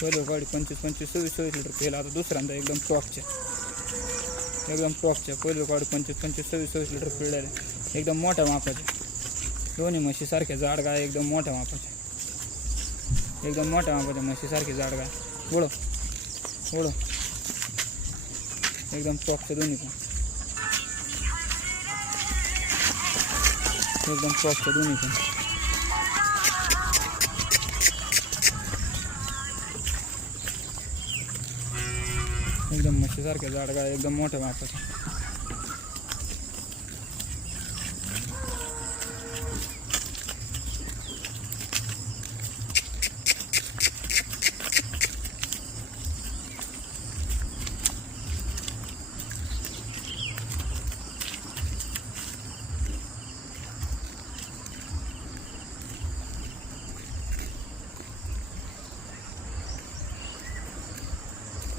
पहिलं गाडी 25-26 लिटर केला. आता दुसऱ्यांदा एकदम टॉपच्या पहिलं गाडी 25-26 लिटर पिळलेलं एकदम मोठ्या मापाचे. दोन्ही म्हशी सारख्या जाड गाय एकदम मोठ्या मापाच्या म्हशी सारखी जाड गाय. ओळख एकदम टॉपच्या दोन्ही पण एकदम म्हशी सारख्या जाड गाय एकदम मोठ्या मापाच्या.